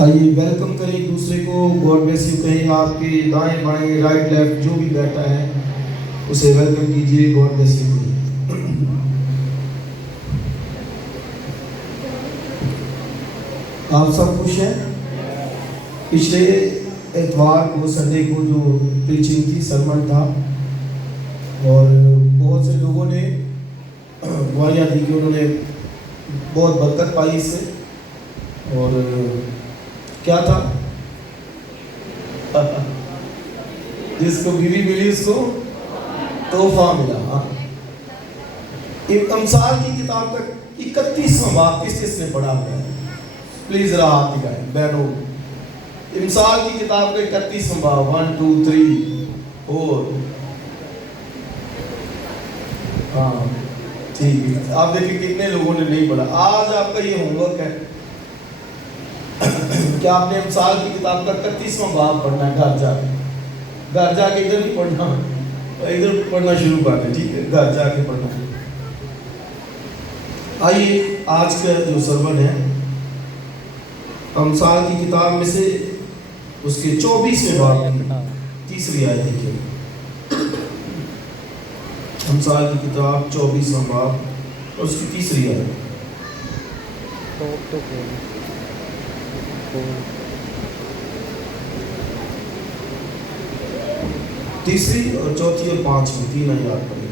آئیے ویلکم کریں ایک دوسرے کو. گاڈ بلیس یو کہیں. آپ کے دائیں بائیں رائٹ لیفٹ جو بھی بیٹھا ہے اسے ویلکم کیجیے. گاڈ بلیس یو کہیں. آپ سب خوش ہیں؟ پچھلے اتوار کو سنڈے کو جو پریچنگ تھی سرمن تھا اور بہت سے لوگوں نے دعائیاں دی کہ انہوں نے بہت برکت پائی اس سے. اور کیا تھا؟ جس کو بیوی ملی اس کو تحفہ ملا. امثال کی کتاب کا 31واں باب کس کس نے پڑھا ہوا ہے؟ پلیز ذرا ہاتھ دکھائیں بہنوں. امثال کی کتاب کا 31واں باب 1 2 3 4. ہاں ٹھیک ہے. آپ دیکھیں کتنے لوگوں نے نہیں پڑھا. آج آپ کا یہ ہوم ورک ہے کہ آپ نے امثال کی کتاب کا 31واں باب پڑھنا ہے. گھر جا کے ادھر نہیں پڑھنا, ادھر پڑھنا شروع کر دیں. ٹھیک ہے, گھر جا کے پڑھنا. آئیے آج کا جو سرمن ہے امثال کی کتاب میں سے اس کے 24ویں باب کی 3 آیت دیکھیے. امثال کی کتاب 24واں باب اور اس کی 3 آیت. تیسری اور چوتھی اور 5ویں 3 آیات پڑھیں.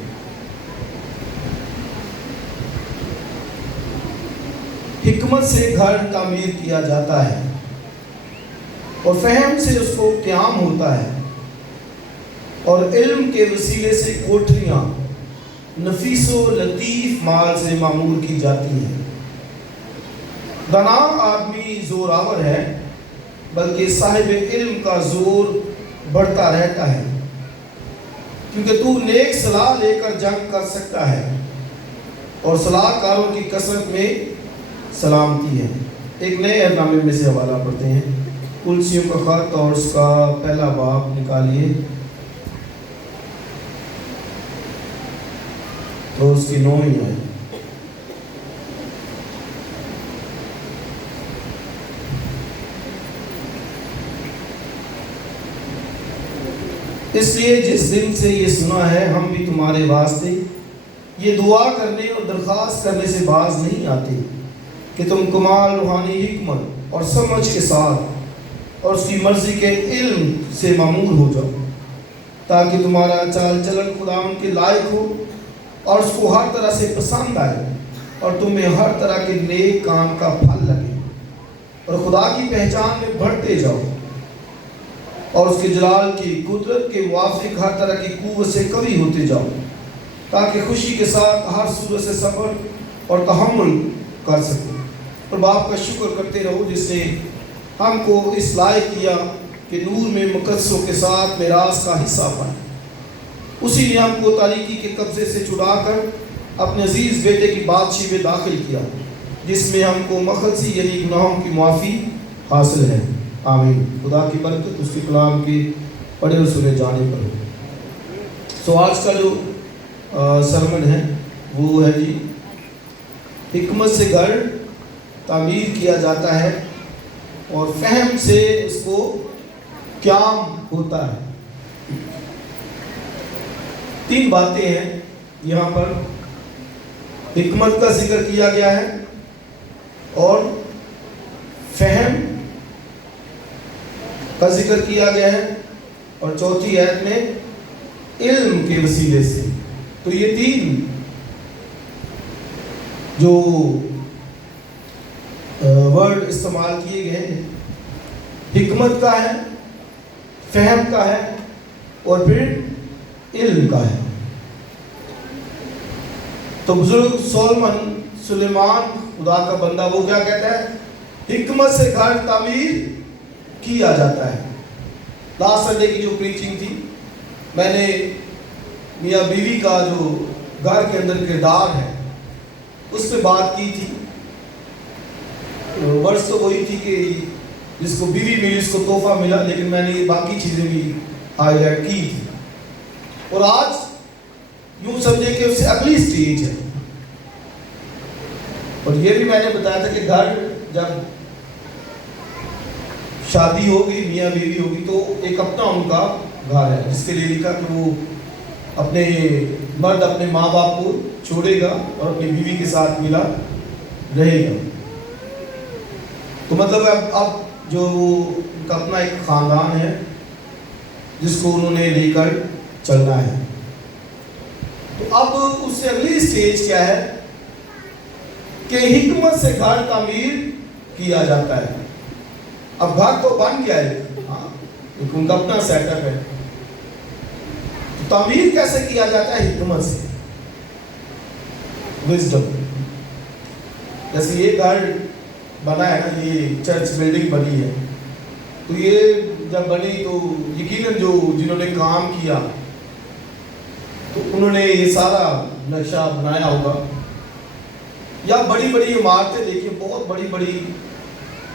حکمت سے گھر تعمیر کیا جاتا ہے اور فہم سے اس کو قیام ہوتا ہے, اور علم کے وسیلے سے کوٹھریاں نفیس و لطیف مال سے معمور کی جاتی ہیں. دانا آدمی زور آور ہے بلکہ صاحب علم کا زور بڑھتا رہتا ہے, کیونکہ تو نیک صلاح لے کر جنگ کر سکتا ہے اور صلاح کاروں کی کثرت میں سلامتی ہے. ایک نئے عہد نامے میں سے حوالہ پڑھتے ہیں. کلسیوں کا خط اور اس کا پہلا باب نکالیے تو اس کی 9ویں آیت. اس لیے جس دن سے یہ سنا ہے ہم بھی تمہارے واسطے یہ دعا کرنے اور درخواست کرنے سے باز نہیں آتے کہ تم کمال روحانی حکمت اور سمجھ کے ساتھ اور اس کی مرضی کے علم سے معمور ہو جاؤ, تاکہ تمہارا چال چلن خداوند کے لائق ہو اور اس کو ہر طرح سے پسند آئے اور تمہیں ہر طرح کے نیک کام کا پھل لگے اور خدا کی پہچان میں بڑھتے جاؤ اور اس کے جلال کی قدرت کے موافق ہر طرح کی قوت سے قوی ہوتے جاؤ, تاکہ خوشی کے ساتھ ہر صورت سے صبر اور تحمل کر سکو اور باپ کا شکر کرتے رہو جس نے ہم کو اس لائق کیا کہ نور میں مقدسوں کے ساتھ میراث کا حصہ پائے. اسی نے ہم کو تاریکی کے قبضے سے چھڑا کر اپنے عزیز بیٹے کی بادشاہی میں داخل کیا, جس میں ہم کو مخلصی یعنی گناہوں کی معافی حاصل ہے. آمین. خدا کی برکت اس کے کلام کی پڑھے اور سنے جانے پر ہو. سو آج کا جو سرمن ہے وہ ہے جی حکمت سے گھر تعمیر کیا جاتا ہے اور فہم سے اس کو قیام ہوتا ہے. 3 باتیں ہیں یہاں پر. حکمت کا ذکر کیا گیا ہے اور فہم کا ذکر کیا گیا ہے اور چوتھی آیت میں علم کے وسیلے سے. تو یہ 3 جو ورڈ استعمال کیے گئے ہیں حکمت کا ہے, فہم کا ہے اور پھر علم کا ہے. تو بزرگ سلیمان خدا کا بندہ وہ کیا کہتا ہے؟ حکمت سے گھر تعمیر کیا جاتا ہے. لاسٹ سنڈے کی جو پریچنگ تھی میں نے میاں بیوی کا جو گھر کے اندر کردار ہے اس پہ بات کی تھی. ورس تو وہی تھی کہ جس کو بیوی ملی اس کو تحفہ ملا, لیکن میں نے یہ باقی چیزیں بھی ہائی لائٹ کی تھی. اور آج یوں سمجھے کہ اس سے اگلی سٹیج ہے. اور یہ بھی میں نے بتایا تھا کہ گھر جب شادی ہو گئی, میاں بیوی ہوگی, تو ایک اپنا ان کا گھر ہے جس کے لیے لکھا کہ وہ اپنے مرد اپنے ماں باپ کو چھوڑے گا اور اپنی بیوی کے ساتھ ملا رہے گا. تو مطلب اب جو ان کا اپنا ایک خاندان ہے جس کو انہوں نے لے کر چلنا ہے. تو اب اس سے اگلی سٹیج کیا ہے کہ حکمت سے گھر تعمیر کیا جاتا ہے. اب گھر تو بن گیا ہے, ان کا اپنا سیٹ اپ ہے. تعمیر کیسے کیا جاتا ہے؟ حکمت سے, وزڈم. جیسے یہ گھر بنا ہے نا, یہ چرچ بلڈنگ بنی ہے, تو یہ جب بنی تو یقیناً جنہوں نے کام کیا تو انہوں نے یہ سارا نقشہ بنایا ہوگا. یا بڑی بڑی عمارتیں دیکھیں, بہت بڑی بڑی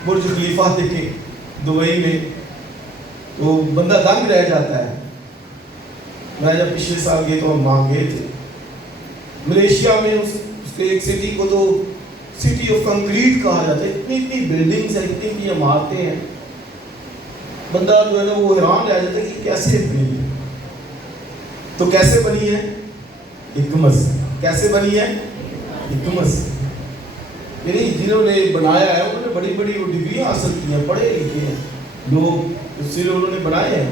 برج خلیفہ دیکھیں دبئی میں, تو بندہ دنگ رہ جاتا ہے. میں جب پچھلے سال گئے تو ہم وہاں گئے تھے ملیشیا میں, اس کے ایک سٹی کو تو سٹی آف کنکریٹ کہا جاتا ہے. اتنی بلڈنگز ہیں, اتنی عمارتیں ہیں, بندہ جو ہے نا وہ حیران رہ جاتا ہے کہ کیسے بنی ہے. تو کیسے بنی ہے؟ حکمت سے. کیسے بنی ہے؟ حکمت سے. یعنی جنہوں نے بنایا ہے انہوں نے بڑی بڑی وہ ڈگریاں حاصل کی ہیں, پڑھے لکھے ہیں لوگ, اس لیے انہوں نے بنائے ہیں.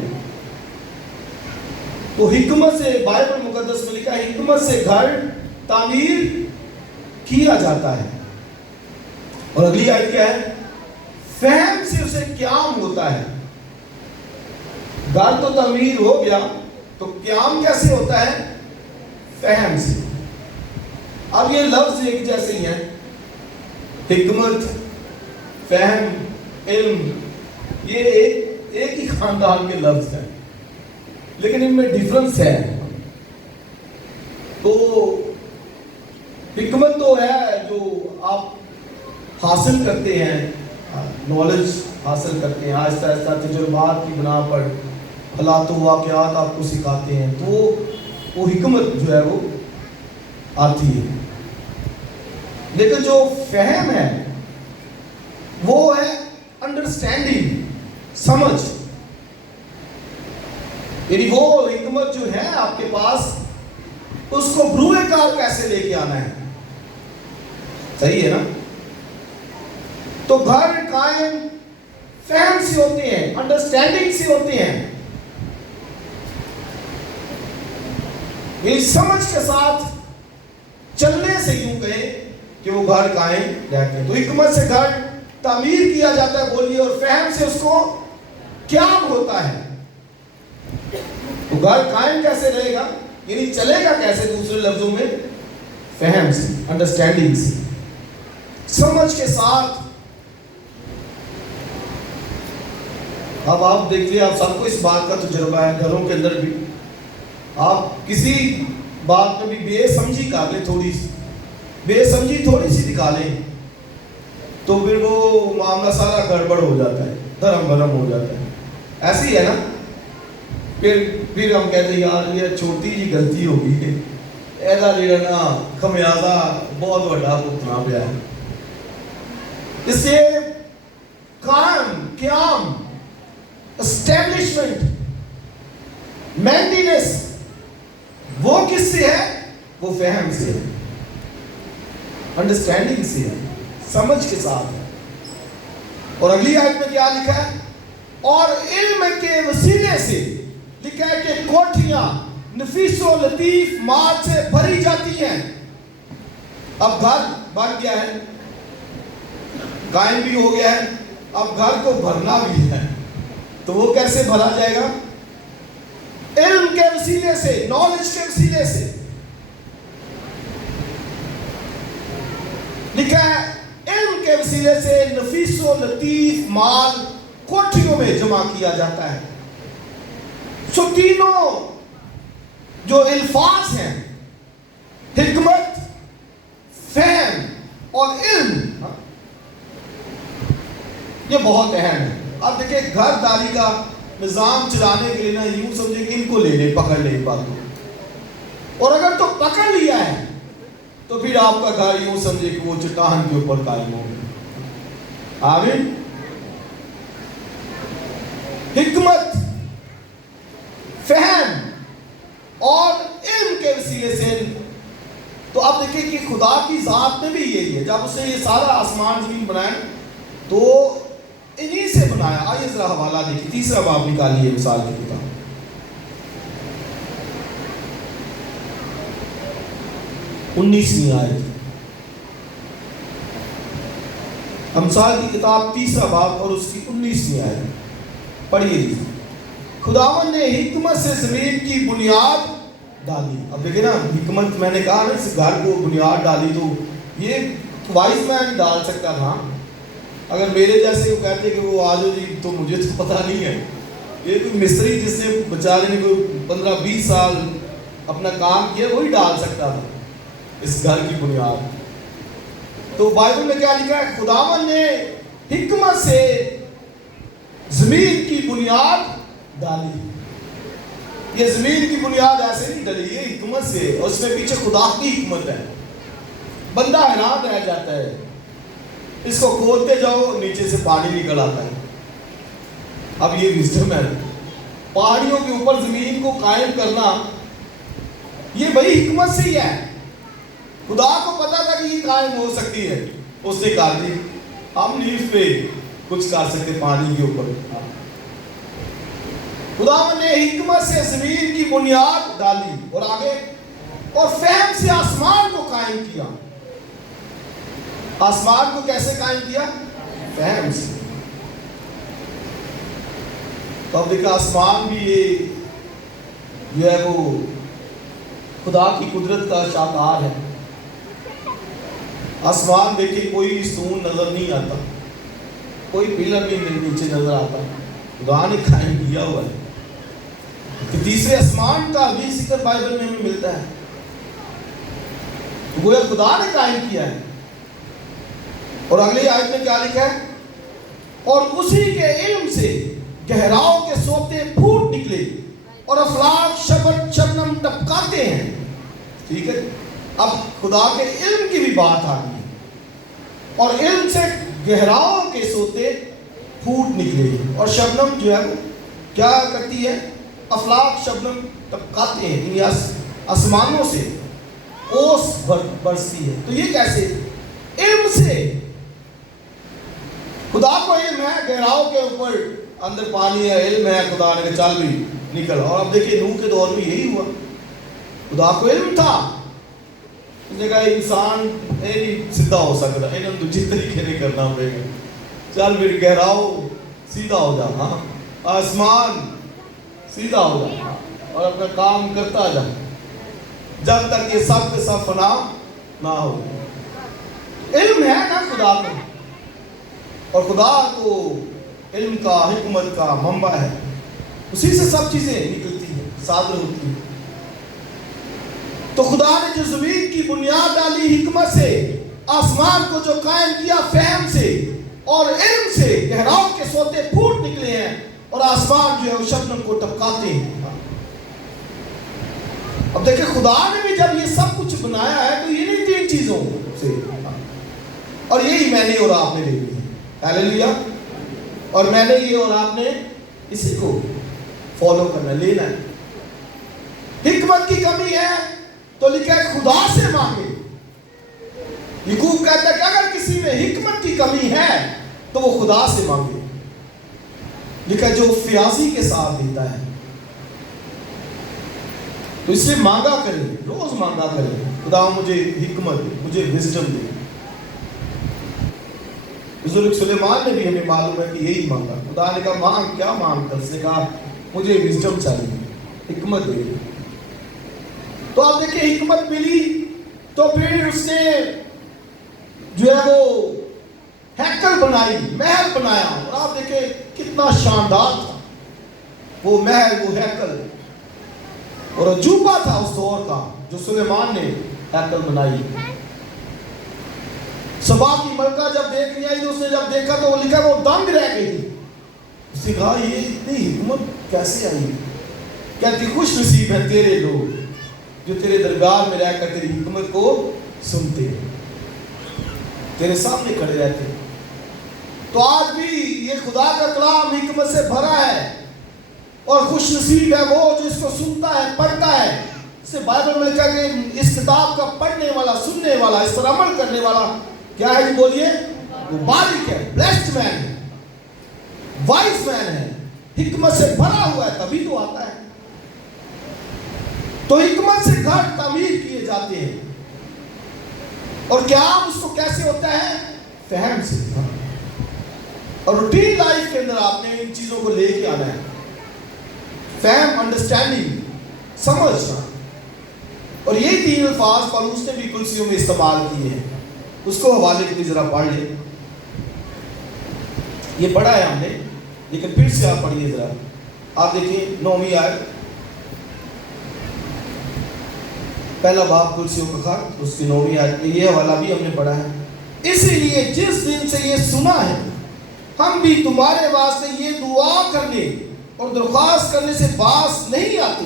تو حکمت سے, بائبل مقدس میں لکھا ہے حکمت سے گھر تعمیر کیا جاتا ہے. اور اگلی آیت کیا ہے؟ فہم سے اسے قیام ہوتا ہے. گھر تو تعمیر ہو گیا, تو قیام کیسے ہوتا ہے؟ فہم سے. اب یہ لفظ ایک جیسے ہی ہیں, حکمت, فہم, علم, یہ ایک ہی خاندان کے لفظ ہیں, لیکن ان میں ڈیفرنس ہے. تو حکمت تو ہے جو آپ حاصل کرتے ہیں, نالج حاصل کرتے ہیں, آہستہ آہستہ تجربات کی بنا پر حالات و واقعات آپ کو سکھاتے ہیں, تو وہ حکمت جو ہے وہ آتی ہے. لیکن جو فہم ہے وہ ہے انڈرسٹینڈنگ, سمجھ. یعنی وہ حکمت جو ہے آپ کے پاس, اس کو بروئے کار کیسے لے کے آنا ہے. صحیح ہے نا؟ تو گھر قائم فہم سے ہوتے ہیں, انڈرسٹینڈنگ سے ہوتے ہیں, یعنی سمجھ کے ساتھ چلنے سے یوں کہیں کہ وہ گھر قائم رہتے ہیں. تو حکمت سے گھر تعمیر کیا جاتا ہے, بولیے, اور فہم سے اس کو قیام ہوتا ہے. تو گھر قائم کیسے رہے گا, یعنی چلے گا کیسے؟ دوسرے لفظوں میں فہم سے, انڈرسٹینڈنگ سے, سمجھ کے ساتھ. اب آپ دیکھیے, آپ سب کو اس بات کا تجربہ ہے, گھروں کے اندر بھی آپ کسی بات میں بھی بے سمجھی کر لیں, تھوڑی سی بے سمجھی تھوڑی سی دکھا لیں, تو پھر وہ معاملہ سارا گڑبڑ ہو جاتا ہے, دھرم بھرم ہو جاتا ہے. ایسے ہی ہے نا؟ پھر ہم کہتے ہیں یار یہ چھوٹی جی غلطی ہو گئی ہے, ایسا جڑا نا خمیازہ بہت بڑا بھگتنا پیا ہے. اس سے قیام, اسٹیبلشمنٹ, مینٹیننس, وہ کس سے ہے؟ وہ فہم سے ہے, انڈرسٹینڈنگ سے ہے, سمجھ کے ساتھ ہے. اور اگلی آیت میں کیا لکھا ہے؟ اور علم کے وسیلے سے لکھا ہے کہ کوٹھیاں نفیس و لطیف مال سے بھری جاتی ہیں. اب گھر بن گیا ہے, قائم بھی ہو گیا ہے, اب گھر کو بھرنا بھی ہے. تو وہ کیسے بھرا جائے گا؟ علم کے وسیلے سے, نالج کے وسیلے سے. لکھا ہے علم کے وسیلے سے نفیس و لطیف مال کوٹھیوں میں جمع کیا جاتا ہے. سو تینوں جو الفاظ ہیں, حکمت, فہم اور علم, یہ بہت اہم ہے. اب دیکھیں, گھر داری کا نظام چلانے کے لیے نا یوں سمجھے کہ ان کو لے لے, پکڑ لے بات کو. اور اگر تو پکڑ لیا ہے تو پھر آپ کا گھر یوں سمجھے کہ وہ چٹان کے اوپر قائم ہو گیا. آمین. حکمت، فہم اور علم کے وسیلے سے. تو اب دیکھیں کہ خدا کی ذات میں بھی یہی ہے. جب اس نے یہ سارا آسمان زمین بنایا تو انہی سے بنایا. آئیے ذرا حوالہ دیکھیں، 3 باب نکالیے مثال کی کتاب، 19ویں آیت. امثال کی کتاب 3 باب اور اس کی 19ویں آیت پڑھیے. خداوند نے حکمت سے زمین کی بنیاد ڈالی. اب دیکھیں نا، حکمت میں نے کہا نا اس گھر کو بنیاد ڈالی، تو یہ وائز مین ڈال سکتا تھا. اگر میرے جیسے وہ کہتے کہ وہ آ جاؤ جی، تو مجھے تو پتہ نہیں ہے. یہ کوئی مستری جس نے بیچارے نے کوئی 15-20 سال اپنا کام کیا، وہی ڈال سکتا تھا اس گھر کی بنیاد. تو بائبل میں کیا لکھا ہے؟ خداوند نے حکمت سے زمین کی بنیاد ڈالی. یہ زمین کی بنیاد ایسے نہیں ڈلی، یہ حکمت سے، اور اس میں پیچھے خدا کی حکمت ہے. بندہ حیران رہ جاتا ہے. اس کو کھودتے جاؤ، نیچے سے پانی نکل آتا ہے. اب یہ وزڈم ہے. پہاڑیوں کے اوپر زمین کو قائم کرنا، یہ بڑی حکمت سے ہی ہے. خدا کو پتا تھا کہ یہ قائم ہو سکتی ہے، اس نے کہا دی ہم نہیں اس پہ کچھ کر سکتے پانی کے اوپر. خدا نے حکمت سے زمین کی بنیاد ڈالی، اور آگے اور فہم سے آسمان کو قائم کیا. آسمان کو کیسے قائم کیا؟ فہم سے. تو اب دیکھا آسمان بھی یہ جو ہے وہ خدا کی قدرت کا شاہکار ہے. آسمان دیکھیں کوئی ستون نظر نہیں آتا، کوئی پلر نہیں نیچے نظر آتا، خدا نے قائم کیا ہوا ہے. کہ تیسرے آسمان کا بھی ذکر بائبل میں ہمیں ملتا ہے. گویا خدا نے قائم کیا ہے. اور اگلی آیت میں کیا لکھا ہے؟ اور اسی کے علم سے گہراؤں کے سوتے پھوٹ نکلے اور افلاک شبنم ٹپکاتے ہیں. ٹھیک ہے، اب خدا کے علم کی بھی بات آ گئی. اور علم سے گہراؤں کے سوتے پھوٹ نکلے، اور شبنم جو ہے وہ کیا کرتی ہے؟ افلاک شبنم ٹپکاتے ہیں، یعنی آسمانوں سے اوس برستی ہے. تو یہ کیسے؟ علم سے. خدا کو علم ہے گہراؤں کے اوپر اندر پانی ہے، علم ہے خدا نے کہ چل بھی نکل. اور اب دیکھیے نوح کے دور میں یہی ہوا. خدا کو علم تھا، اس نے کہا انسان نہیں سیدھا ہو سکتا، انہوں دوسری طریقے نہیں کرنا پڑے گا. چل پھر گہراؤ سیدھا ہو جا، ہاں آسمان سیدھا ہو جا اور اپنا کام کرتا جا جب تک یہ سب کے سب فنا نہ ہو. علم ہے نا خدا کو، اور خدا تو علم کا حکمت کا منبع ہے. اسی سے سب چیزیں نکلتی ہیں، صادر ہوتی ہیں. تو خدا نے جو زمین کی بنیاد ڈالی حکمت سے، آسمان کو جو قائم کیا فہم سے اور علم سے، گہراؤں کے سوتے پھوٹ نکلے ہیں اور آسمان جو ہے وہ شبنم کو ٹپکاتے ہیں. اب دیکھیں خدا نے بھی جب یہ سب کچھ بنایا ہے تو یہ نہیں 3 چیزوں سے، اور یہی میں نے اور آپ نے دیکھی ہے. ہیلیلویا. اور میں نے یہ اور آپ نے اسی کو فالو کرنا لینا ہے. حکمت کی کمی ہے تو لکھا ہے خدا سے مانگے. یعقوب کہتا ہے کہ اگر کسی میں حکمت کی کمی ہے تو وہ خدا سے مانگے. لکھا ہے جو فیاضی کے ساتھ دیتا ہے. تو اس سے مانگا کریں، روز مانگا کریں خدا مجھے حکمت، مجھے وزڈم دے. بزرگ سلیمان نے بھی ہمیں معلوم ہے کہ یہی مانگا. خدا نے کہا مانگ، کیا مانگتا؟ اس نے کہا مجھے وزڈم چاہیے، حکمت دے. تو آپ دیکھیں حکمت ملی تو پھر اس نے جو ہے وہ ہیکل بنائی، محل بنایا. اور آپ دیکھیں کتنا شاندار تھا وہ محل، وہ ہیکل. اور عجوبہ تھا اس دور کا جو سلیمان نے ہیکل بنائی. سبا کی ملکہ جب دیکھنے آئی تو اس نے جب دیکھا تو وہ لکھا وہ دنگ رہ گئی. اس نے کہا یہ اتنی حکمت کیسے آئی؟ کہتی خوش نصیب ہے تیرے لوگ جو تیرے دربار میں رہ کر تیری حکمت کو سنتے، تیرے سامنے کھڑے رہتے. تو آج بھی یہ خدا کا کلام حکمت سے بھرا ہے. اور خوش نصیب ہے وہ جو اس کو سنتا ہے، پڑھتا ہے. سے بائبل میں لکھا کہ اس کتاب کا پڑھنے والا، سننے والا، اس پر عمل کرنے والا کیا ہے جی بولیے؟ مبارک ہے، بلیسڈ مین ہے، وائز مین ہے، حکمت سے بھرا ہوا ہے، تبھی تو آتا ہے. تو حکمت سے گھر تعمیر کیے جاتے ہیں. اور کیا اس کو کیسے ہوتا ہے؟ فہم سے. اور روٹین لائف کے اندر آپ نے ان چیزوں کو لے کے آنا ہے. فہم، انڈرسٹینڈنگ، سمجھنا. اور یہ تین الفاظ پالوس نے بھی کلسیوں میں استعمال کیے ہیں. اس کو حوالے کے بھی ذرا پڑھ لیں. یہ پڑھا ہے ہم نے، لیکن پھر سے آپ پڑھیے ذرا. آپ دیکھیں 9ویں آیت، پہلا باب کلسیوں کا خط، اس کی 9ویں آیت میں یہ حوالہ بھی ہم نے پڑھا ہے. اسی لیے جس دن سے یہ سنا ہے ہم بھی تمہارے واسطے یہ دعا کرنے اور درخواست کرنے سے باز نہیں آتے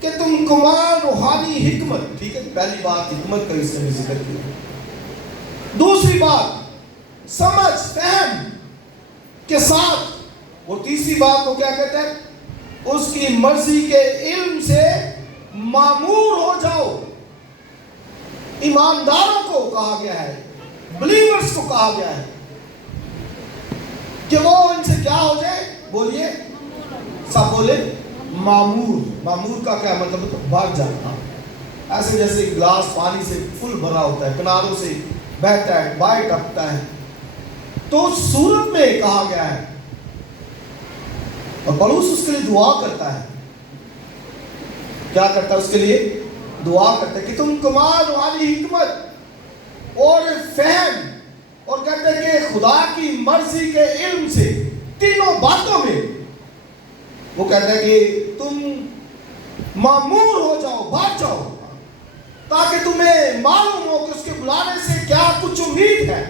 کہ تم کمال روحانی حکمت. ٹھیک ہے، پہلی بات حکمت کا اس نے ذکر کیا. دوسری بات سمجھ، فہم کے ساتھ. وہ تیسری بات کو کیا کہتے ہیں؟ اس کی مرضی کے علم سے معمور ہو جاؤ. ایمانداروں کو کہا گیا ہے، بلیورز کو کہا گیا ہے کہ وہ ان سے کیا ہو جائے؟ بولیے، سب بولے معمور. معمور کا کیا مطلب ہے؟ بھر جانا. ایسے جیسے گلاس پانی سے فل بھرا ہوتا ہے، کناروں سے بہتا ہے، باہر ٹپکتا ہے. تو اس صورت میں کہا گیا ہے. اور پولس اس کے لیے دعا کرتا ہے. کیا کرتا ہے اس کے لیے؟ دعا کرتا ہے کہ تم کمال والی حکمت اور فہم، اور کہتے ہیں کہ خدا کی مرضی کے علم سے، تینوں باتوں میں وہ کہتا ہے کہ تم معمور ہو جاؤ، بھر جاؤ، تاکہ تمہیں معلوم ہو کہ اس کے بلانے سے کیا کچھ امید ہے.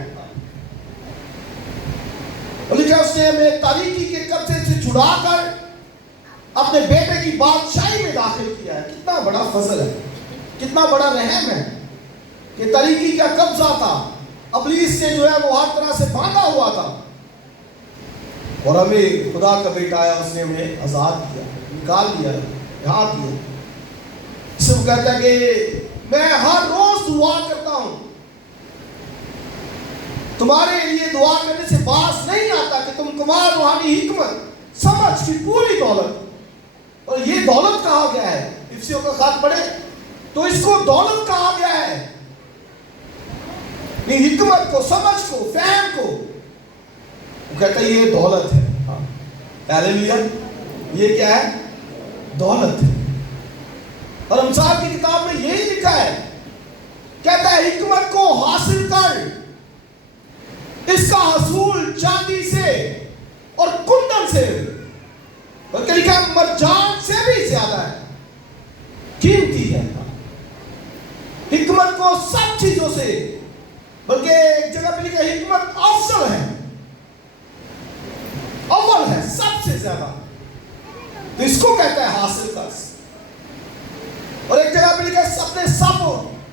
لکھا اس نے ہمیں تاریکی کے قبضے سے چھڑا کر اپنے بیٹے کی بادشاہی میں داخل کیا ہے. کتنا بڑا فضل ہے، کتنا بڑا رحم ہے کہ تاریکی کا قبضہ تھا، ابلیس سے جو ہے وہ ہر طرح سے باندھا ہوا تھا، اور ہمیں خدا کا بیٹا آیا، اس نے ہمیں آزاد کیا، نکال دیا، یہاں کیا. اس سے وہ کہتا ہے کہ میں ہر روز دعا کرتا ہوں، تمہارے لیے دعا کرنے سے باز نہیں آتا کہ تم کمال روحانی حکمت، سمجھ کی پوری دولت. اور یہ دولت کہا گیا ہے. افسیوں کا خط پڑھے تو اس کو دولت کہا گیا ہے. یہ حکمت کو، سمجھ کو، فہم کو وہ کہتا ہے یہ دولت ہے. ہیلیلویا، یہ کیا ہے؟ دولت ہے. اور امثال کی کتاب میں یہی لکھا ہے، کہتا ہے حکمت کو حاصل کر، اس کا حصول چاندی سے اور کندن سے، بلکہ لکھا ہے مرجان سے بھی زیادہ ہے، قیمتی ہے. حکمت کو سب چیزوں سے، بلکہ ایک جگہ پہ لکھا ہے حکمت افضل ہے، اول ہے، سب سے زیادہ. تو اس کو کہتا ہے حاصل کر. اور ایک جگہ پہ لکھا ہے اپنے سب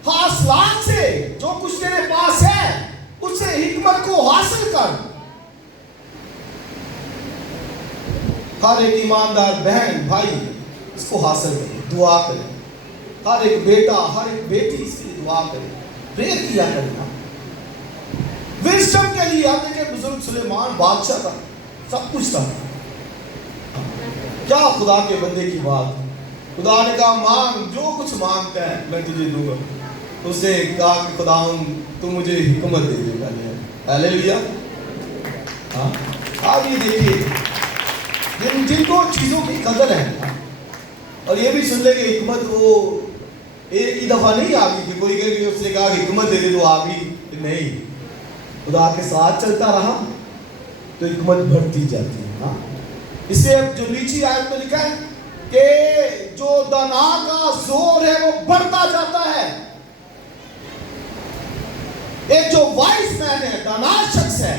حاصلات سے، جو کچھ تیرے پاس ہے اس سے حکمت کو حاصل کر. ہر ایک ایماندار بہن بھائی اس کو حاصل کرے، دعا کرے. ہر ایک بیٹا، ہر ایک بیٹی اس کے لیے دعا کرے، پریئر کیا کرنا. وزڈم کے لیے آپ دیکھیں بزرگ سلیمان بادشاہ تھا، سب کچھ تھا. کیا خدا کے بندے کی بات. خدا نے کہا مانگ، جو کچھ مانگتا ہے میں تجھے دوں گا. اس نے کہا کہ خدا تو مجھے حکمت دے دے گا. ہیلیلویا. ہاں، آپ یہ دیکھیے جن کو چیزوں کی قدر ہے. اور یہ بھی سن لے کہ حکمت وہ ایک ہی دفعہ نہیں آ گئی کہ کوئی کہے کہ اس نے کہا کہ حکمت دے دے تو آ گئی. نہیں، خدا کے ساتھ چلتا رہا تو حکمت بڑھتی جاتی ہے. ہاں، اس سے جو نیچی آیت میں لکھا ہے کہ جو دانا کا زور ہے وہ بڑھتا جاتا ہے. ایک جو وائس مین ہے، دانا شخص ہے،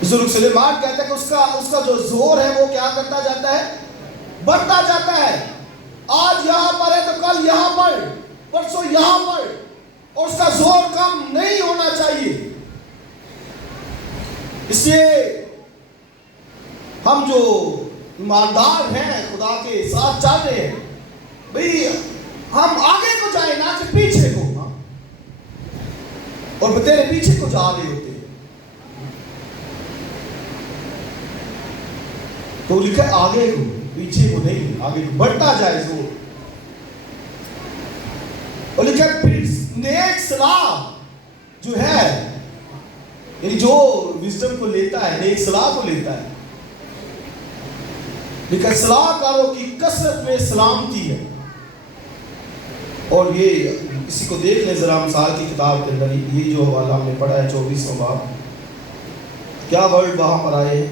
بزرگ سلیمان کہتا ہے کہ اس کا جو زور ہے وہ کیا کرتا جاتا ہے؟ بڑھتا جاتا ہے. آج یہاں پر ہے تو کل یہاں پر، پرسوں یہاں پر، اور اس کا زور کم نہیں ہونا چاہیے. اس لیے ہم جو ایماندار ہیں خدا کے ساتھ چل رہے ہیں بھئی ہم آگے کو جائیں نہ کہ پیچھے کو، اور تیرے پیچھے کو جا رہے ہوتے ہیں تو لکھا ہے آگے کو، پیچھے کو نہیں، آگے کو بڑھتا جائے زور. اور لکھا ہے پھر نیک صلاح جو ہے، یعنی جو وزڈم کو لیتا ہے، نیک صلاح کو لیتا ہے، لیکن صلاح کاروں کی کثرت میں سلامتی ہے. اور یہ اسی کو دیکھ لیں ذرا مثال کی کتاب کے اندر، یہ جو حوالہ ہم نے پڑھا ہے 24واں باب، کیا ورڈ وہاں پر آئے؟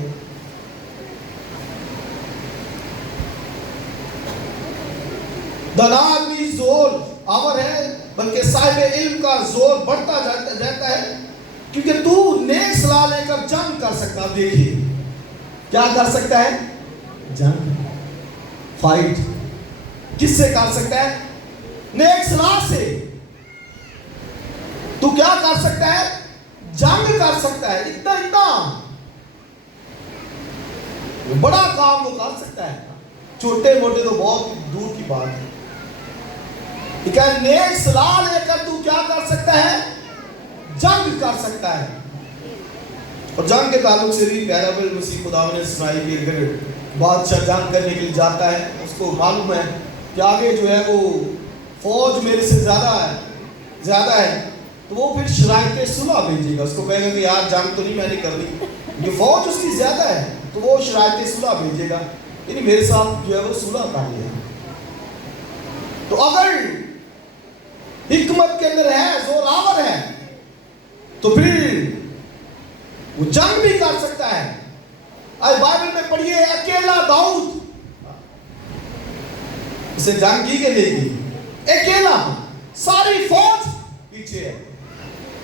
دانا آدمی زور آور ہے، بلکہ صاحب علم کا زور بڑھتا جاتا ہے، کیونکہ تو نیک صلاح لے کر جنگ کر سکتا. دیکھیے کیا کر سکتا ہے؟ جنگ، فائٹ. کس سے کر سکتا ہے؟ نیک صلاح سے. تو کیا کر سکتا ہے؟ جنگ کر سکتا ہے. اتنا بڑا کام وہ کر سکتا ہے، چھوٹے موٹے تو بہت دور کی بات ہے. لیکن نیک صلاح لے کر تو کیا کر سکتا ہے؟ جنگ کر سکتا ہے. اور جنگ کے تعلق سے بھی پیرابل مسیح خدا نے سنائی کہ اگر بادشاہ جنگ کرنے کے لیے جاتا ہے، اس کو معلوم ہے کہ آگے جو ہے وہ فوج میرے سے زیادہ ہے، تو وہ پھر شرائط صلح بھیجے گا. اس کو کہے گا کہ یار جنگ تو نہیں میں نے کرنی، یہ فوج اس کی زیادہ ہے، تو وہ شرائط صلح بھیجے گا، یعنی میرے ساتھ جو ہے وہ صلح کر لے. تو اگر حکمت کے اندر ہے، زور آور ہے، تو پھر وہ جنگ بھی کر سکتا ہے. آج بائبل میں پڑھیے اکیلا داؤد، اسے جنگ کی کہ نہیں کی؟ اکیلا، ساری فوج پیچھے ہے.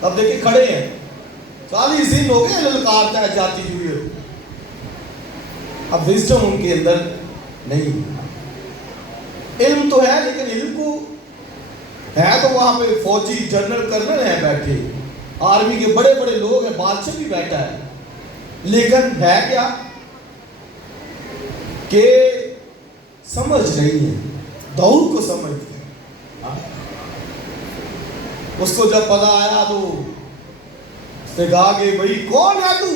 اب دیکھیں کھڑے ہیں، 40 دن ہو گئے للکارتا ہے جاتی ہوئی. اب وزڈم ان کے اندر نہیں. علم تو ہے، لیکن علم کو ہے تو وہاں پہ فوجی جنرل کرنل ہیں بیٹھے، آرمی کے بڑے بڑے لوگ ہیں، بادشاہ بھی بیٹھا ہے، لیکن ہے کیا کہ سمجھ نہیں ہے. داؤد کو سمجھتے ہیں. اس کو جب پتا آیا تو اس نے کہا کہ بھئی کون ہے تو؟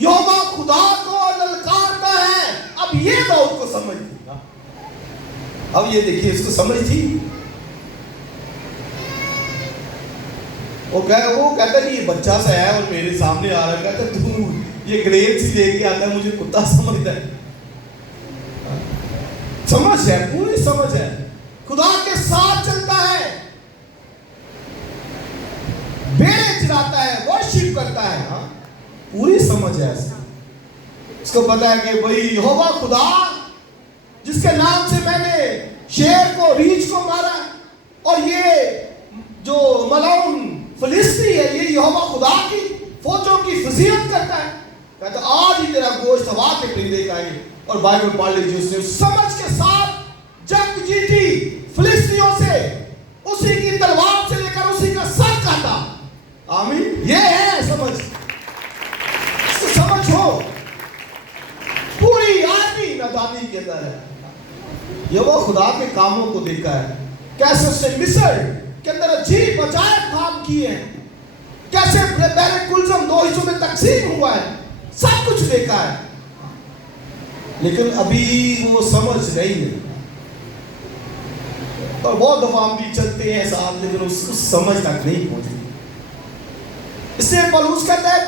یہوہ خدا کو للکارتا ہے. اب یہ داؤد کو سمجھ تھی. اب یہ دیکھیے اس کو سمجھ تھی. وہ کہتا ہے یہ بچہ سا ہے اور میرے سامنے آ رہا ہے، کہتا ہے تو یہ گریپ سی لے کے آتا ہے، مجھے کتا سمجھتا ہے. سمجھ ہے، پوری سمجھ ہے، خدا کے ساتھ چلتا ہے، بیڑے چلاتا ہے، ورشپ کرتا ہے. پوری سمجھ ہے. اس کو پتا ہے کہ بھئی یہوہ خدا جس کے نام سے میں نے شیر کو، ریچھ کو مارا، اور یہ جو ملعون فلسطی ہے، یہ یہوہ خدا کی فوجوں کی فضیلت کرتا ہے. کہتا آج ہی تیرا گوشت ہوا کے پرندے کھائیں گے. اور بائبل پڑھ لیجیے، اس نے سمجھ کے ساتھ جنگ جیتی فلسطینیوں سے، اسی کی تلوار سے لے کر اسی کا سر کاٹا. آمین. یہ ہے سمجھ. اس کو سمجھ ہو، پوری آدمی نادانی کے اندر ہے. یہ وہ خدا کے کاموں کو دیکھا ہے، کیسے اس نے مصر کے اندر عجیب عجائب کام کیے ہیں، کیسے بحر کلزم 2 حصوں میں تقسیم ہوا ہے، سب کچھ دیکھا ہے. لیکن ابھی وہ سمجھ نہیں ہے. اور بہت دفعہ ہم بھی چلتے ہیں ساتھ، لیکن اس سمجھ تک نہیں پہنچتی. اس سے پولس کہتا ہے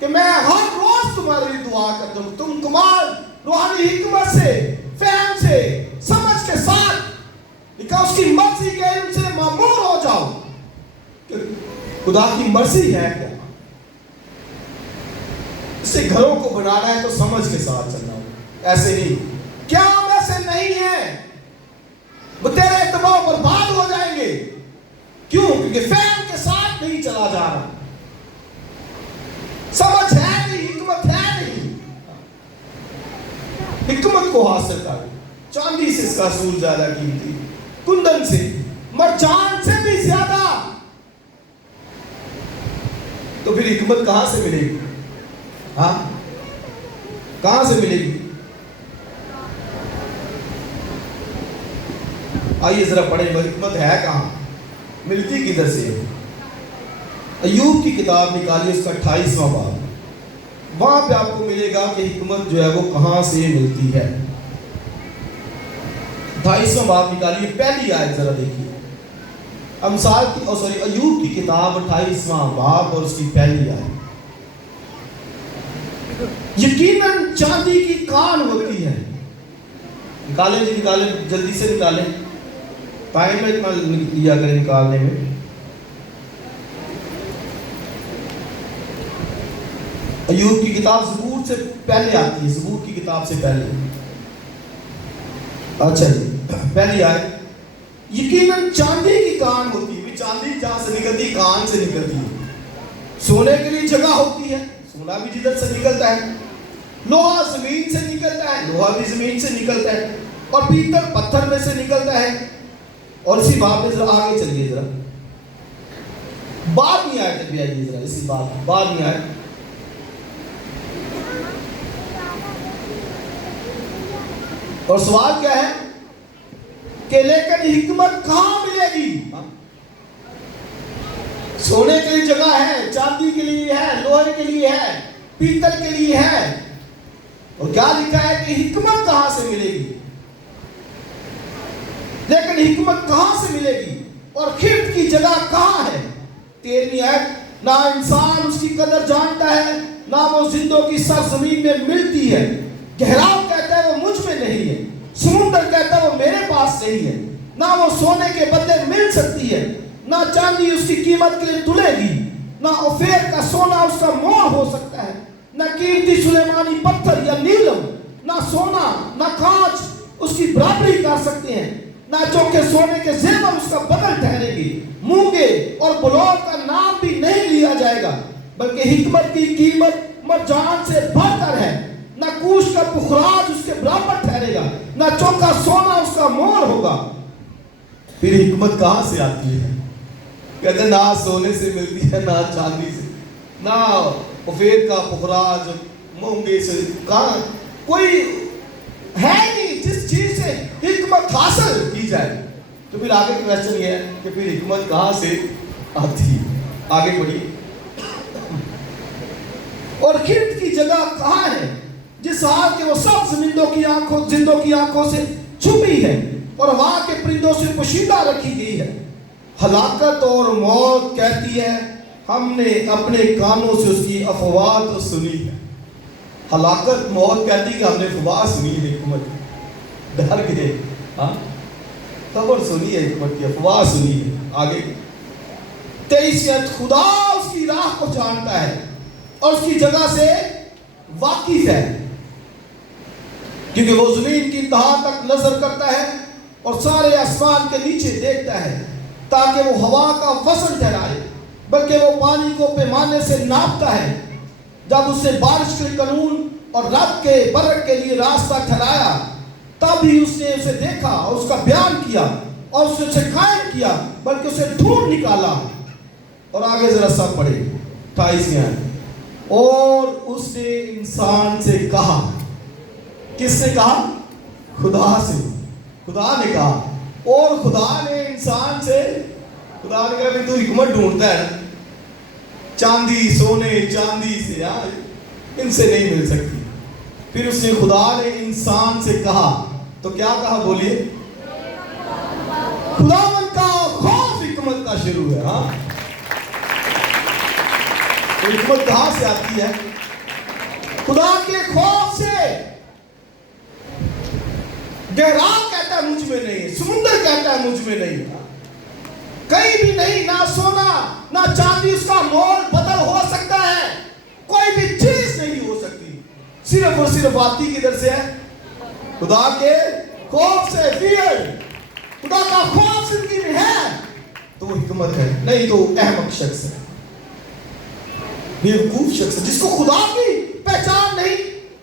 کہ میں ہر روز تمہارے لیے دعا کرتا ہوں، تم کمال روحانی حکمت سے، فہم سے، سمجھ کے ساتھ، لیکن اس کی مرضی کے علم سے معمور ہو جاؤ کہ خدا کی مرضی ہے کیا. اس سے گھروں کو بنانا ہے تو سمجھ کے ساتھ چلنا ہو، ایسے نہیں. کیا ہم ایسے نہیں ہیں؟ وہ تیرے اتباع برباد ہو جائیں گے. کیوں؟ کیونکہ فہم کے ساتھ نہیں چلا جا رہا، سمجھ ہے نہیں، حکمت ہے نہیں. حکمت کو حاصل کر، چاندی سے اس کا سور زیادہ قیمتی، کندن سے، مرجان سے بھی زیادہ. تو پھر حکمت کہاں سے ملے گی؟ ہاں کہاں سے ملے گی؟ آئیے ذرا پڑھیں، حکمت ہے کہاں، ملتی کدھر سے؟ ایوب کی کتاب نکالیے، اس کا 28واں باب، وہاں پہ آپ کو ملے گا کہ حکمت جو ہے وہ کہاں سے ملتی ہے۔ 28واں باب نکالیے، پہلی آیت ذرا دیکھیے، امثال کی ایوب کی کتاب 28واں باب اور اس کی پہلی آیت۔ یقیناً چاندی کی کان ہوتی ہے، نکالیں جی نکالیں، جلدی سے نکالیں، ٹائم اتنا لیا کریں نکالنے میں۔ ایوب کی کتاب زبور سے پہلے آتی ہے، زبور کی کتاب سے پہلے۔ اچھا جی، پہلی آیت، یقیناً چاندی کی کان ہوتی ہے، چاندی جہاں سے نکلتی کان سے نکلتی ہے، سونے کے لیے جگہ ہوتی ہے، سونا بھی جدھر سے نکلتا ہے، لوہا زمین سے نکلتا ہے، لوہا بھی زمین سے نکلتا ہے، اور پیتل پتھر میں سے نکلتا ہے۔ اور اسی بات میں ذرا آگے چلیے، ذرا بعد میں آئے بھی آئیے، ذرا اسی بات بعد میں آئے۔ اور سوال کیا ہے کہ لیکن حکمت کہاں ملے گی؟ سونے کے لیے جگہ ہے، چاندی کے لیے ہے، لوہے کے لیے ہے، پیتل کے لیے ہے، اور کیا لکھا ہے کہ حکمت کہاں سے ملے گی؟ لیکن حکمت کہاں سے ملے گی اور خرد کی جگہ کہاں ہے؟ 13ویں آیت، نہ انسان اس کی قدر جانتا ہے، نہ وہ زندوں کی سرزمین میں ملتی ہے۔ گہراؤ کہتا ہے وہ مجھ میں نہیں ہے، سمندر کہتا ہے وہ میرے پاس نہیں ہے، نہ وہ سونے کے بدلے مل سکتی ہے، نہ چاندی اس کی قیمت کے لیے تلے گی، نہ اوفیر کا سونا اس کا مول ہو سکتا ہے، نہ قیمتی سلیمانی پتھر یا نیلم، نہ سونا نہ کانچ اس کی برابری کر سکتے ہیں، نہ چوکے سونے کے زیور اس کا بدل ٹھہرے گی، مونگے اور بلور کا نام بھی نہیں لیا جائے گا، بلکہ حکمت کی قیمت مرجان سے بڑھ کر ہے، نہ کوش کا پخراج اس کے برابر ٹھہرے گا، نہ چوکا سونا اس کا مول ہوگا۔ پھر حکمت کہاں سے آتی ہے؟ کہتے ہیں نہ سونے سے ملتی ہے، نہ چاندی سے، نہ اوفیر کا پخراج مونگے سے، کہاں کوئی ہے نہیں جس چیز سے حکمت حاصل کی جائے۔ تو پھر آگے کی کویسچن یہ ہے کہ پھر حکمت کہاں سے آتی ہے؟ آگے بڑھیے، اور خرد کی جگہ کہاں ہے جس حال کہ وہ سب زندوں کی آنکھوں سے چھپی ہے اور وہاں کے پرندوں سے پوشیدہ رکھی گئی ہے۔ ہلاکت اور موت کہتی ہے ہم نے اپنے کانوں سے اس کی افواہ سنی ہے۔ ہلاکت موت کہتی کہ ہم نے افواہ سنی ہے، حکمت ڈر گئے، خبر سنی ہے، حکمت کی افواہ سنی ہے۔ آگے 23 خدا اس کی راہ کو جانتا ہے اور اس کی جگہ سے واقف ہے، کیونکہ وہ زمین کی انتہا تک نظر کرتا ہے اور سارے آسمان کے نیچے دیکھتا ہے، تاکہ وہ ہوا کا وزن ٹھہرائے، بلکہ وہ پانی کو پیمانے سے ناپتا ہے۔ جب اس نے بارش کے قانون اور رب کے برکت کے لیے راستہ ٹھہرایا، تب ہی اس نے اسے دیکھا اور اس کا بیان کیا اور اس نے اسے قائم کیا، بلکہ اسے ڈھونڈ نکالا۔ اور آگے ذرا سب پڑھے 28 میں آئے، اور اس نے انسان سے کہا، کس سے کہا؟ خدا سے، خدا نے کہا، اور خدا نے انسان سے، خدا نے کہا کہ تو حکمت ڈھونڈتا ہے نا، چاندی سونے چاندی سے ان سے نہیں مل سکتی۔ پھر اس نے خدا نے انسان سے کہا، تو کیا کہا بولیے؟ خداوند کا خوف حکمت کا شروع ہے۔ تو حکمت کہاں سے آتی ہے؟ خدا کے خوف سے۔ گہرا کہتا ہے مجھ میں نہیں، سمندر کہتا ہے مجھ میں نہیں، کہیں بھی نہیں، نہ سونا نہ چاندی اس کا مول بدل ہو سکتا ہے، کوئی بھی چیز نہیں ہو سکتی، صرف اور صرف آتی کدھر سے ہے؟ خدا کے خوف سے۔ فیئر، خدا کا خوف زندگی میں ہے تو وہ حکمت ہے، نہیں تو احمق شخص ہے، بیوقوف شخص ہے، جس کو خدا کی پہچان نہیں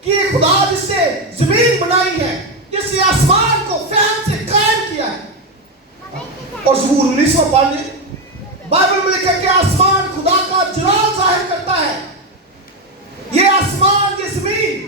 کہ یہ خدا جس نے زمین بنائی ہے، جس نے آسمان کو فہم سے قائم کیا ہے۔ اور زبور 19 پڑھ لیں، بائبل میں لکھا کہ آسمان خدا کا جلال ظاہر کرتا ہے۔ یہ آسمان، یہ زمین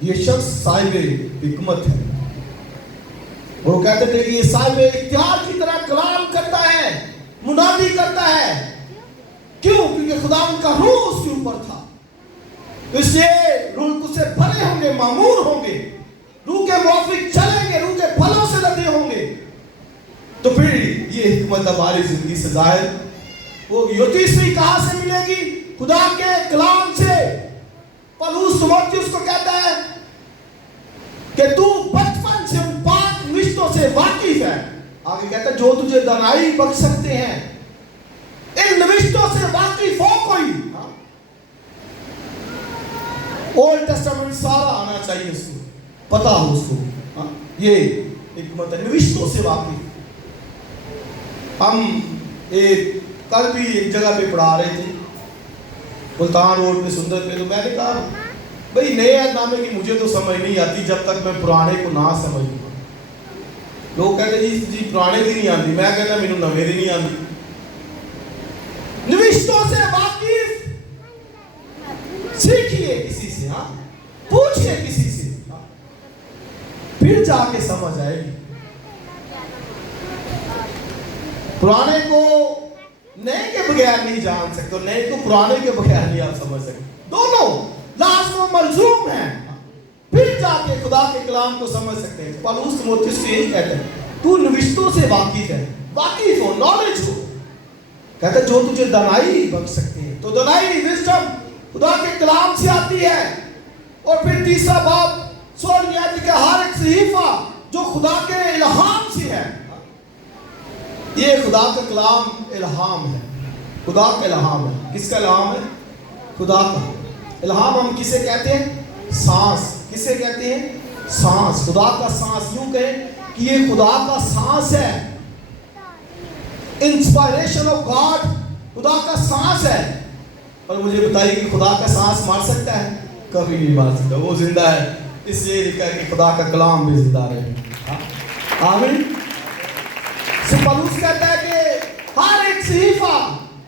یہ شخص صاحب حکمت ہے. وہ کہتے تھے کہ یہ صاحب اختیار کی طرح کلام کرتا ہے, منادی کرتا ہے. کیوں؟ کیونکہ خدا ان کا روح اس کے اوپر تھا. اس لیے روح سے بھرے ہوں گے, معمور ہوں گے, روح کے موافق چلیں گے, روح کے پھلوں سے لدے ہوں گے. تو پھر یہ حکمت ہماری زندگی سے ظاہر ہوگی. اور تیسری کہاں سے ملے گی؟ خدا کے کلام سے. پولس تیموتھیوس کو کہتا ہے کہ تو بچپن سے ان پاک نوشتوں سے واقف ہے. آگے کہتا ہے جو تجھے دانائی بخش سکتے ہیں, ان نوشتوں سے واقف ہو کوئی. اولڈ ٹیسٹامنٹ سارا آنا چاہیے اس کو, پتا ہو اس کو. یہ حکمت ہے, نوشتوں سے واقف. ہم کل بھی ایک جگہ پہ پڑھا رہے تھے ملتان روڈ پہ سندر پہ. تو میں نے کہا بھئی نئے عہد نامے کی مجھے تو سمجھ نہیں آتی جب تک میں پرانے کو نہ سمجھ لوں. لوگ کہتے جی پرانے دی نہیں آتی. میں کہتا مینوں نویں دی نہیں آتی. نوشتوں سے واقف سیکھیے کسی سے, پوچھئے کسی سے, پھر جا کے سمجھ آئے گی. پرانے کو نئے کے بغیر نہیں جان سکتے, نئے کو پرانے کے بغیر نہیں آپ سمجھ سکتے. دونوں لازم و ملزوم ہیں, پھر جا کے خدا کے کلام کو سمجھ سکتے ہیں. پولس تیموتھیوس کو یہی کہتے ہیں تو نوشتوں سے واقف ہے, واقف ہو, نالج ہو. کہتا ہے جو تجھے دانائی بخش سکتے ہیں. تو دانائی وزڈم خدا کے کلام سے آتی ہے. اور پھر تیسرا باب 16 آیت کہ ہر ایک صحیفہ جو خدا کے الہام سے ہے. یہ خدا کا کلام الہام ہے, خدا کا الہام ہے. کس کا الہام ہے؟ خدا کا الہام. ہم کسے کہتے ہیں؟ سانس. کسے کہتے ہیں؟ سانس. خدا کا سانس. یوں کہیں کہ یہ خدا کا سانس ہے. انسپائریشن آف گاڈ, خدا کا سانس ہے. اور مجھے بتائیے کہ خدا کا سانس مار سکتا ہے؟ کبھی نہیں مار سکتا. وہ زندہ ہے, اس لیے لکھا ہے کہ خدا کا کلام بھی زندہ رہے. آمین. سو پولس کہتا ہے کہ ہر ایک صحیفہ,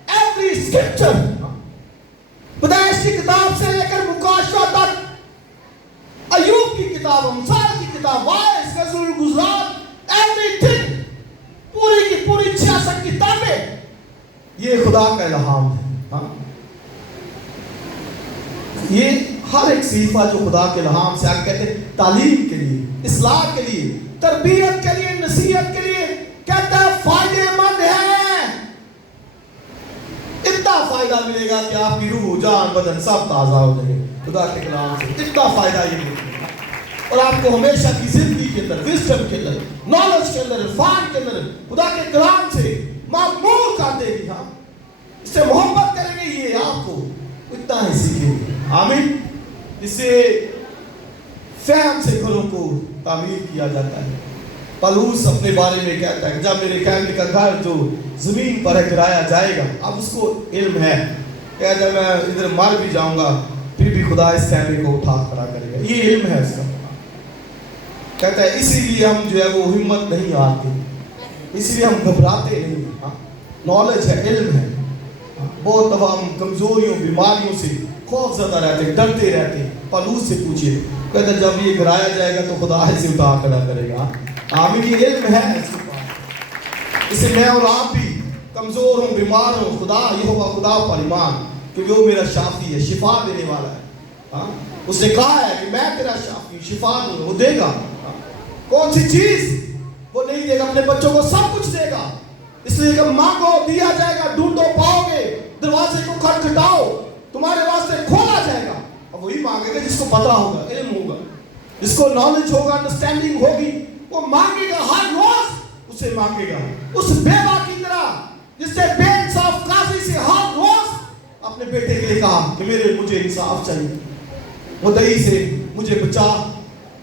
ایوری اسکرپچر, پیدائش کی کتاب سے لے کر مکاشفہ تک, ایوب کی کتاب, امثال کی کتاب, وائس, غزل, گزرات, ایوری تھنگ, پوری کی پوری 66 کتابیں یہ خدا کا الہام ہے. یہ ہر ایک صحیفہ جو خدا کے الہام سے آگے کہتے ہیں تعلیم کے لیے, اصلاح کے لیے, تربیت کے لیے, نصیحت کے لیے, کہتا ہے فائدے مند ہے. اتنا فائدہ ملے گا کہ آپ کی روح, جان, بدن سب تازہ ہو جائے خدا کے کلام سے. اتنا فائدہ یہ ملے گا. اور آپ کو ہمیشہ کی زندگی کے اندر, وزڈم کے اندر, نالج کے اندر, عرفان کے اندر خدا کے کلام سے معمور کر دے گی. اس سے محبت کریں گے, یہ آپ کو اتنا ہی سیکھیں گے. آمین. اس سے فہم سے گھروں کو تعمیر کیا جاتا ہے. پولس اپنے بارے میں کہتا ہے کہ جب میرے کہنے کا گھر جو زمین پر ہے گرایا جائے گا. اب اس کو علم ہے کہ جب میں ادھر مر بھی جاؤں گا پھر بھی خدا اس خیمے کو اٹھا کھڑا کرے گا. یہ علم ہے اس کا. کہتا ہے اسی لیے ہم جو ہے وہ ہمت نہیں ہارتے, اس لیے ہم گھبراتے نہیں. نالج ہے, علم ہے. بہت دفعہ ہم کمزوریوں, بیماریوں سے خوف زدہ رہتے, ڈرتے رہتے. پولس سے پوچھئے, کہتا ہے جب یہ گرایا جائے گا تو خدا اسے اٹھا کھڑا کرے گا. آمین. یہ علم ہے اس کے پاس. اسے میں اور آپ بھی کمزور ہوں, بیمار ہوں, خدا یہوہ خدا پر ایمان, کیونکہ وہ میرا شافی ہے, شفا دینے والا ہے. اس نے کہا ہے کہ میں تیرا شافی, شفا دوں, وہ دے گا. کون سی چیز وہ نہیں دے گا؟ اپنے بچوں کو سب کچھ دے گا. اس لیے کہ مانگو دیا جائے گا, ڈھونڈو پاؤ گے, دروازے کو کھٹکھٹاؤ تمہارے واسطے کھولا جائے گا. اب وہی مانگے گا جس کو پتہ ہوگا, علم ہوگا, جس کو نالج ہوگا, انڈرسٹینڈنگ ہوگی, وہ مانگے گا. ہر روز اسے مانگے گا. اس بیوہ کی طرح جس نے بے انصاف قاضی سے ہر روز اپنے بیٹے کے لیے کہا کہ مجھے انصاف چاہیے, مدعی سے مجھے بچا.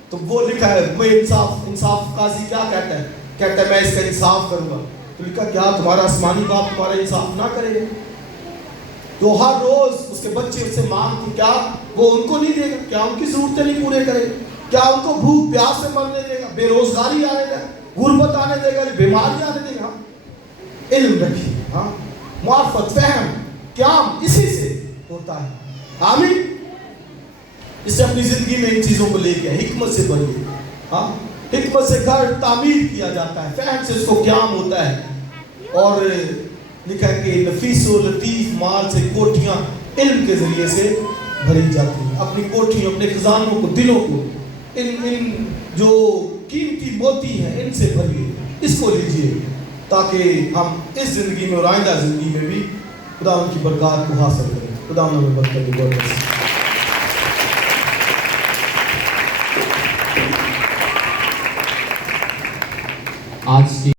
تو وہ لکھا ہے وہ انصاف قاضی کیا کہتا ہے؟ کہتا ہے میں اس کا انصاف کروں گا. تو لکھا کیا تمہارا آسمانی باپ تمہارا انصاف نہ کرے گا؟ تو ہر روز اس کے بچے اس سے مانگتے, کیا وہ ان کو نہیں دے گا؟ کیا ان کی ضرورتیں نہیں پورے کرے گا؟ کیا ان کو بھوک پیاس سے مرنے دے گا, بے روزگاری آنے دے گا, غربت آنے دے گا, بیماری آنے دے گا؟ علم رکھیے. معرفت, فہم, قیام اسی سے ہوتا ہے. آمین. جس سے اپنی زندگی میں ان چیزوں کو لے کے آئے، حکمت سے بھریے. ہاں، حکمت سے گھر تعمیر کیا جاتا ہے، فہم سے اس کو قیام ہوتا ہے. اور لکھا ہے کہ نفیس و لطیف مال سے کوٹھیاں علم کے ذریعے سے بھری جاتی ہیں. اپنی کوٹھیوں، اپنے خزانوں کو، دلوں کو ان جو قیمتی موتی ہیں ان سے بھریے. اس کو لیجیے تاکہ ہم اس زندگی میں اور آئندہ زندگی میں بھی خدا ان کی برکات کو حاصل کریں. خدا ان میں برکت دے. آج کی